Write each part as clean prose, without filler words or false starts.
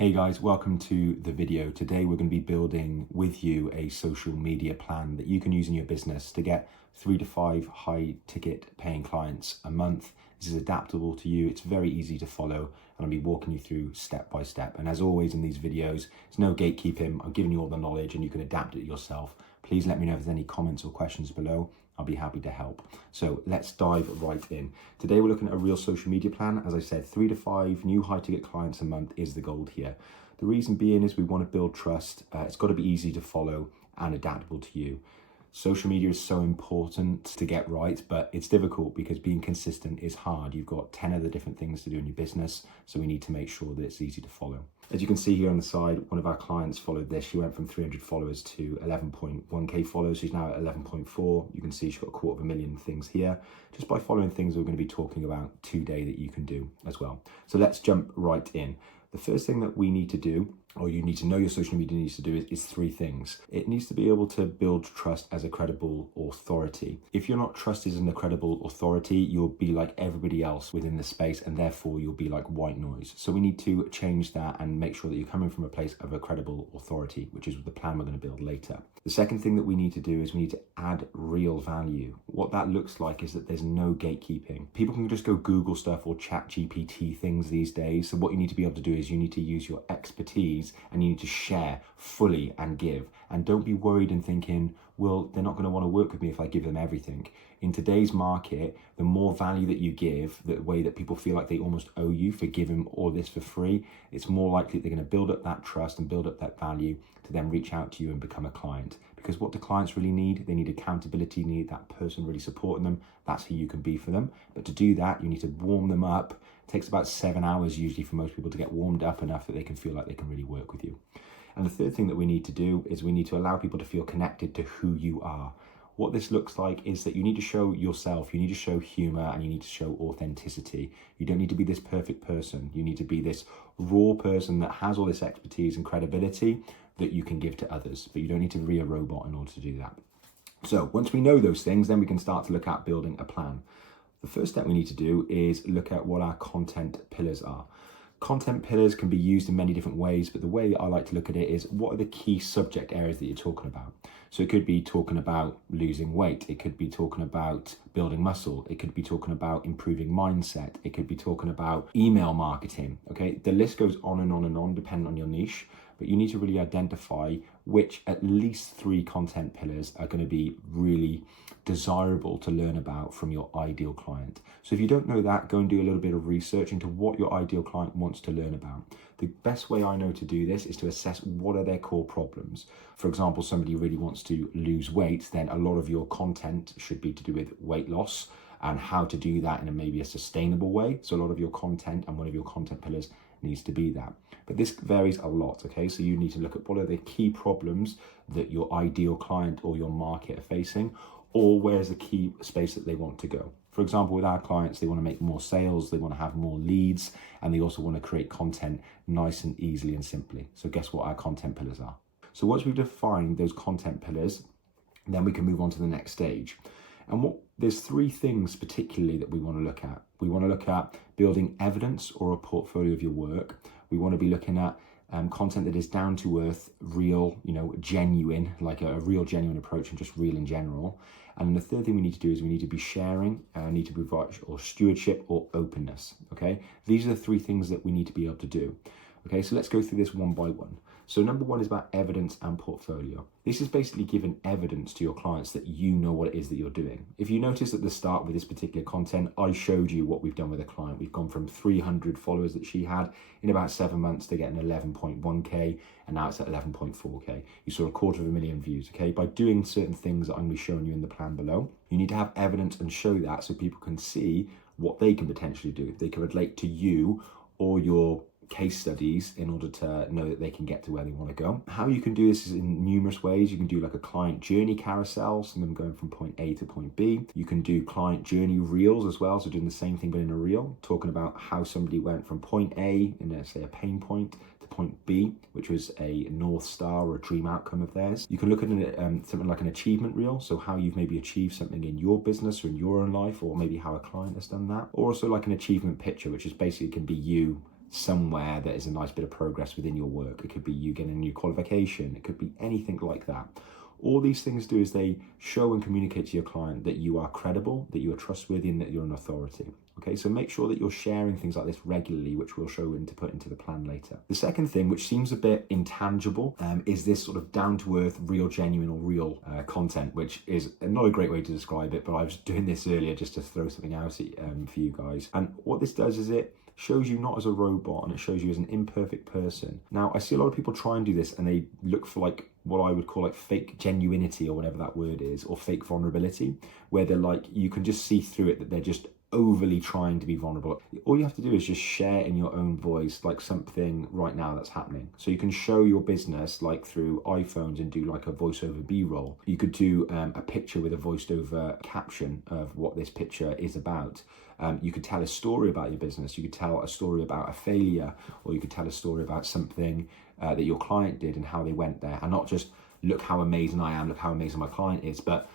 Hey guys, welcome to the video. Today we're going to be building with you a social media plan that you can use in your business to get 3 to 5 high ticket paying clients a month. This is adaptable to you. It's very easy to follow and I'll be walking you through step by step. And as always in these videos, there's no gatekeeping. I'm giving you all the knowledge and you can adapt it yourself. Please let me know if there's any comments or questions below. I'll be happy to help. So let's dive right in. Today we're looking at a real social media plan. As I said, 3 to 5 new high ticket clients a month is the goal here. The reason being is we want to build trust. It's got to be easy to follow and adaptable to you. Social media is so important to get right, but it's difficult because being consistent is hard. You've got 10 other different things to do in your business, so we need to make sure that it's easy to follow. As you can see here on the side, one of our clients followed this. She went from 300 followers to 11.1k followers. She's now at 11.4. You can see she's got 250,000 things here, just by following things we're going to be talking about today that you can do as well. So let's jump right in. The first thing that we need to do, or you need to know your social media needs to do, is 3 things. It needs to be able to build trust as a credible authority. If you're not trusted as a credible authority, you'll be like everybody else within the space, and therefore you'll be like white noise. So we need to change that and make sure that you're coming from a place of a credible authority, which is the plan we're going to build later. The second thing that we need to do is we need to add real value. What that looks like is that there's no gatekeeping. People can just go Google stuff or chat GPT things these days. So what you need to be able to do is you need to use your expertise and you need to share fully and give. And don't be worried and thinking, well, they're not going to want to work with me if I give them everything. In today's market, the more value that you give, the way that people feel like they almost owe you for giving all this for free, it's more likely they're going to build up that trust and build up that value to then reach out to you and become a client. Because what do clients really need? They need accountability, they need that person really supporting them. That's who you can be for them. But to do that, you need to warm them up. It takes about 7 hours usually for most people to get warmed up enough that they can feel like they can really work with you. And the third thing that we need to do is we need to allow people to feel connected to who you are. What this looks like is that you need to show yourself, you need to show humor, and you need to show authenticity. You don't need to be this perfect person. You need to be this raw person that has all this expertise and credibility that you can give to others, but you don't need to be a robot in order to do that. So once we know those things, then we can start to look at building a plan. The first step we need to do is look at what our content pillars are. Content pillars can be used in many different ways, but the way I like to look at it is what are the key subject areas that you're talking about? So it could be talking about losing weight. It could be talking about building muscle. It could be talking about improving mindset. It could be talking about email marketing. Okay, the list goes on and on and on depending on your niche, but you need to really identify which at least 3 content pillars are going to be really desirable to learn about from your ideal client. So if you don't know that, go and do a little bit of research into what your ideal client wants to learn about. The best way I know to do this is to assess what are their core problems. For example, somebody really wants to lose weight, then a lot of your content should be to do with weight loss and how to do that in maybe a sustainable way. So a lot of your content and one of your content pillars needs to be that. But this varies a lot, okay? So you need to look at what are the key problems that your ideal client or your market are facing, or where's the key space that they want to go. For example, with our clients, they want to make more sales, they want to have more leads, and they also want to create content nice and easily and simply. So guess what our content pillars are? So once we've defined those content pillars, then we can move on to the next stage. And there's 3 things particularly that we want to look at. We want to look at building evidence or a portfolio of your work. We want to be looking at content that is down to earth, real, genuine, like a real genuine approach and just real in general. And the third thing we need to do is we need to be sharing, need to provide or stewardship or openness. Okay, these are the 3 things that we need to be able to do. Okay, so let's go through this one by one. So number 1 is about evidence and portfolio. This is basically giving evidence to your clients that you know what it is that you're doing. If you notice at the start with this particular content, I showed you what we've done with a client. We've gone from 300 followers that she had in about 7 months to getting 11.1k, and now it's at 11.4k. You saw 250,000 views, okay? By doing certain things that I'm going to be showing you in the plan below, you need to have evidence and show that so people can see what they can potentially do. They can relate to you or your case studies in order to know that they can get to where they want to go. How you can do this is in numerous ways. You can do like a client journey carousel, so them going from point A to point B. You can do client journey reels as well, so doing the same thing but in a reel, talking about how somebody went from point A in say a pain point to point B, which was a North Star or a dream outcome of theirs. You can look at something like an achievement reel, so how you've maybe achieved something in your business or in your own life, or maybe how a client has done that. Or also like an achievement picture, which is basically can be you somewhere that is a nice bit of progress within your work. It could be you getting a new qualification. It could be anything like that. All these things do is they show and communicate to your client that you are credible, that you are trustworthy, and that you're an authority. Okay, so make sure that you're sharing things like this regularly, which we'll show and to put into the plan later. The second thing, which seems a bit intangible, is this sort of down-to-earth, real, genuine, or real content, which is not a great way to describe it, but I was doing this earlier just to throw something out for you guys. And what this does is it shows you not as a robot, and it shows you as an imperfect person. Now, I see a lot of people try and do this, and they look for like what I would call like fake genuinity, or whatever that word is, or fake vulnerability, where they're like, you can just see through it that they're just overly trying to be vulnerable. All you have to do is just share in your own voice like something right now that's happening. So you can show your business like through iPhones and do like a voiceover B-roll. You could do a picture with a voiced over caption of what this picture is about. You could tell a story about your business. You could tell a story about a failure, or you could tell a story about something that your client did and how they went there, and not just look how amazing I am, look how amazing my client is, but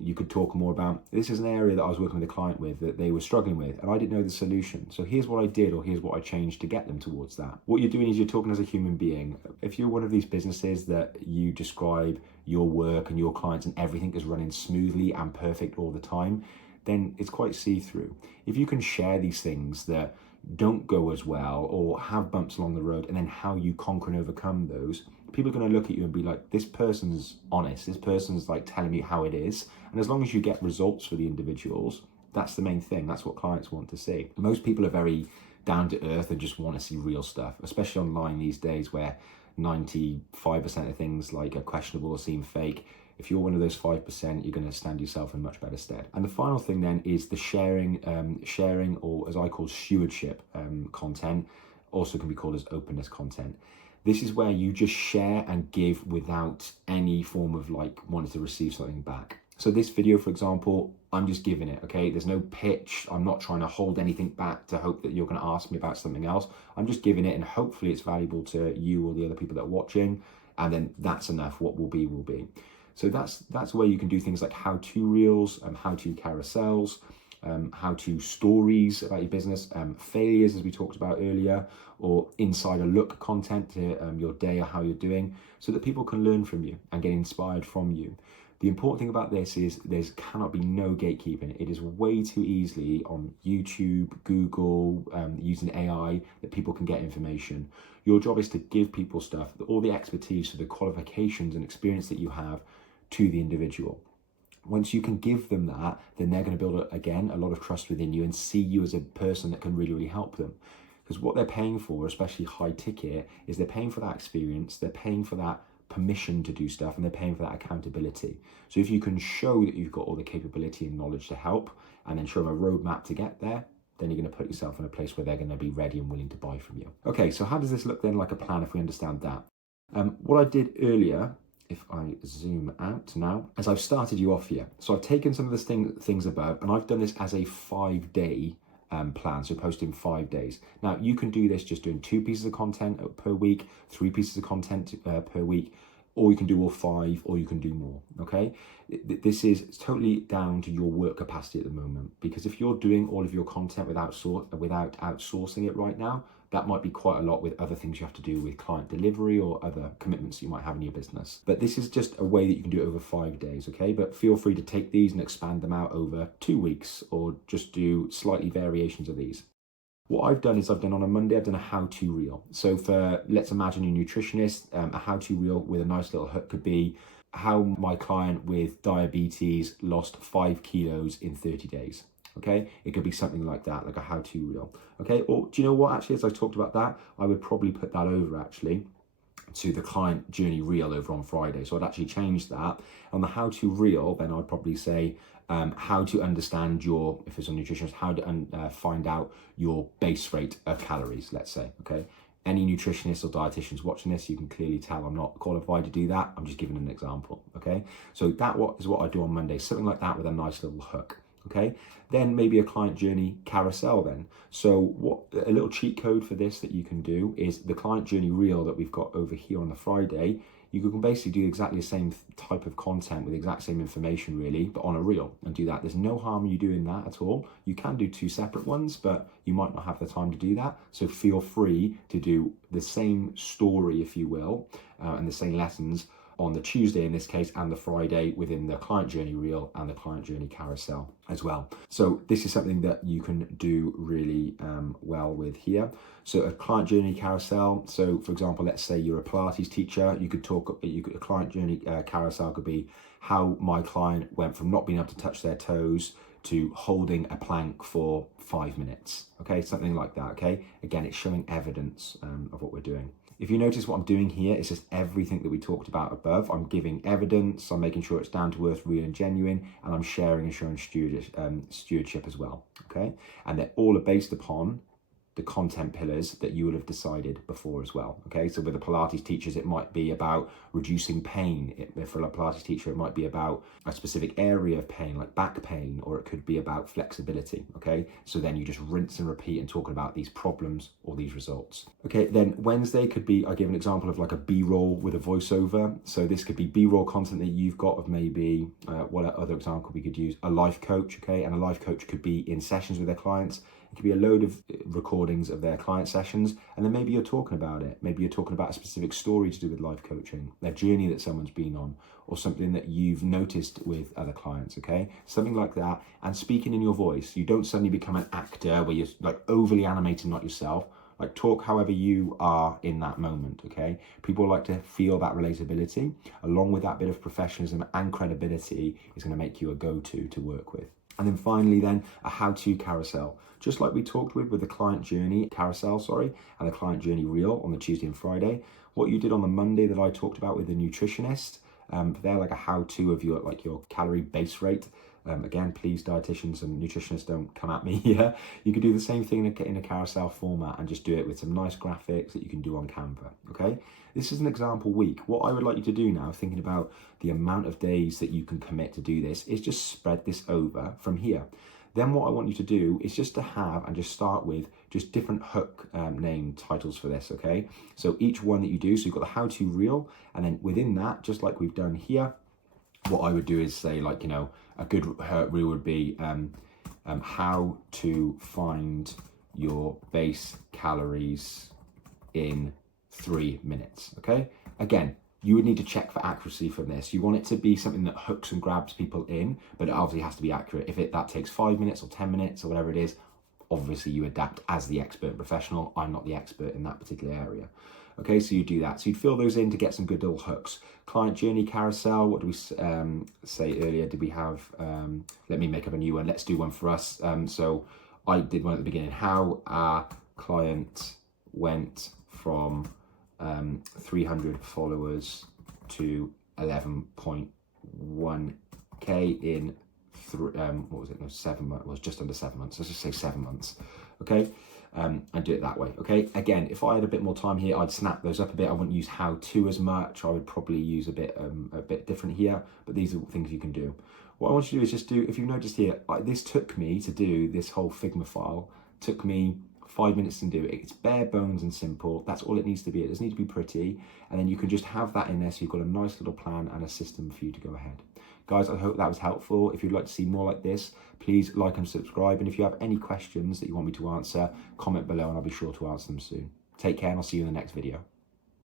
you could talk more about, this is an area that I was working with a client with that they were struggling with, and I didn't know the solution. So here's what I did, or here's what I changed to get them towards that. What you're doing is you're talking as a human being. If you're one of these businesses that you describe your work and your clients and everything is running smoothly and perfect all the time, then it's quite see-through. If you can share these things that don't go as well or have bumps along the road, and then how you conquer and overcome those, people are going to look at you and be like, this person's honest, this person's like telling me how it is. And as long as you get results for the individuals, that's the main thing. That's what clients want to see. Most people are very down to earth and just want to see real stuff, especially online these days where 95% of things like are questionable or seem fake. If you're one of those 5%, you're going to stand yourself in much better stead. And the final thing then is the sharing, or as I call stewardship content, also can be called as openness content. This is where you just share and give without any form of like wanting to receive something back. So this video, for example, I'm just giving it, okay? There's no pitch. I'm not trying to hold anything back to hope that you're going to ask me about something else. I'm just giving it, and hopefully it's valuable to you or the other people that are watching. And then that's enough. What will be, will be. So that's where you can do things like how-to reels, how-to carousels, how-to stories about your business, failures, as we talked about earlier, or insider look content to your day or how you're doing, so that people can learn from you and get inspired from you. The important thing about this is there cannot be no gatekeeping. It is way too easily on YouTube, Google, using AI, that people can get information. Your job is to give people stuff, all the expertise, so the qualifications and experience that you have, to the individual. Once you can give them that, then they're going to build, again, a lot of trust within you and see you as a person that can really, really help them. Because what they're paying for, especially high ticket, is they're paying for that experience, they're paying for that permission to do stuff, and they're paying for that accountability. So if you can show that you've got all the capability and knowledge to help, and then show them a roadmap to get there, then you're going to put yourself in a place where they're going to be ready and willing to buy from you. Okay, so how does this look then like a plan if we understand that? What I did earlier, if I zoom out now, as I've started you off here. So I've taken some of the things above, and I've done this as a 5-day plan, so posting 5 days. Now you can do this just doing 2 pieces of content per week, 3 pieces of content per week, or you can do all 5, or you can do more, okay? This is totally down to your work capacity at the moment, because if you're doing all of your content without outsourcing it right now, that might be quite a lot with other things you have to do with client delivery or other commitments you might have in your business. But this is just a way that you can do it over 5 days, okay? But feel free to take these and expand them out over 2 weeks, or just do slightly variations of these. What I've done is on a Monday, I've done a how-to reel. So for, let's imagine you're a nutritionist, a how-to reel with a nice little hook could be how my client with diabetes lost 5 kilos in 30 days. Okay, it could be something like that, like a how-to reel. Okay, or do you know what, actually, as I talked about that, I would probably put that over actually to the client journey reel over on Friday. So I'd actually change that. On the how-to reel, then I'd probably say how to understand your, if it's a nutritionist, how to find out your base rate of calories, let's say, okay? Any nutritionists or dietitians watching this, you can clearly tell I'm not qualified to do that. I'm just giving an example, okay? So that is what I do on Monday, something like that with a nice little hook. Okay, then maybe a client journey carousel then. So what a little cheat code for this that you can do is the client journey reel that we've got over here on the Friday. You can basically do exactly the same type of content with the exact same information really, but on a reel, and do that. There's no harm in you doing that at all. You can do 2 separate ones, but you might not have the time to do that. So feel free to do the same story, if you will, and the same lessons on the Tuesday in this case, and the Friday within the client journey reel and the client journey carousel as well. So this is something that you can do really well with here. So a client journey carousel. So for example, let's say you're a Pilates teacher, you could a client journey carousel could be how my client went from not being able to touch their toes to holding a plank for 5 minutes. Okay, something like that. Okay, again, it's showing evidence of what we're doing. If you notice what I'm doing here, it's just everything that we talked about above. I'm giving evidence, I'm making sure it's down to earth, real and genuine, and I'm sharing and showing stewardship as well, okay? And they're all based upon the content pillars that you would have decided before as well, okay? So with the Pilates teachers, it might be about reducing pain. For a Pilates teacher, it might be about a specific area of pain, like back pain, or it could be about flexibility, okay? So then you just rinse and repeat and talking about these problems or these results. Okay, then Wednesday could be, I give an example of like a B-roll with a voiceover. So this could be B-roll content that you've got of maybe, what other example we could use? A life coach, okay? And a life coach could be in sessions with their clients. It could be a load of recordings of their client sessions, and then maybe you're talking about it. Maybe you're talking about a specific story to do with life coaching, their journey that someone's been on, or something that you've noticed with other clients, okay? Something like that, and speaking in your voice. You don't suddenly become an actor where you're like overly animated, not yourself. Like talk however you are in that moment, okay? People like to feel that relatability. Along with that bit of professionalism and credibility is gonna make you a go-to to work with. And then finally then, a how-to carousel. Just like we talked with the client journey carousel, and the client journey reel on the Tuesday and Friday. What you did on the Monday that I talked about with the nutritionist, they're like a how-to of your calorie base rate. Again, please, dietitians and nutritionists, don't come at me here. You could do the same thing in a carousel format and just do it with some nice graphics that you can do on Canva, okay? This is an example week. What I would like you to do now, thinking about the amount of days that you can commit to do this, is just spread this over from here. Then what I want you to do is just to have and just start with just different hook name titles for this, okay? So each one that you do, so you've got the how-to reel, and then within that, just like we've done here, what I would do is say, like, you know, a good reel would be how to find your base calories in 3 minutes, okay? Again, you would need to check for accuracy from this. You want it to be something that hooks and grabs people in, but it obviously has to be accurate. If that takes 5 minutes or 10 minutes or whatever it is, obviously you adapt as the expert and professional. I'm not the expert in that particular area. Okay, so you do that. So you'd fill those in to get some good little hooks. Client journey carousel, what did we say earlier? Did we have, let me make up a new one. Let's do one for us. So I did one at the beginning. How our client went from 300 followers to 11.1k in 7 months. Well, just under 7 months. Let's just say 7 months. Okay, and do it that way. Okay, again, if I had a bit more time here, I'd snap those up a bit. I wouldn't use how to as much. I would probably use a bit different here, but these are things you can do. What I want you to do is just do, if you've noticed here, this took me to do this whole Figma file, took me 5 minutes to do it. It's bare bones and simple. That's all it needs to be. It doesn't need to be pretty. And then you can just have that in there so you've got a nice little plan and a system for you to go ahead. Guys, I hope that was helpful. If you'd like to see more like this, please like and subscribe. And if you have any questions that you want me to answer, comment below and I'll be sure to answer them soon. Take care and I'll see you in the next video.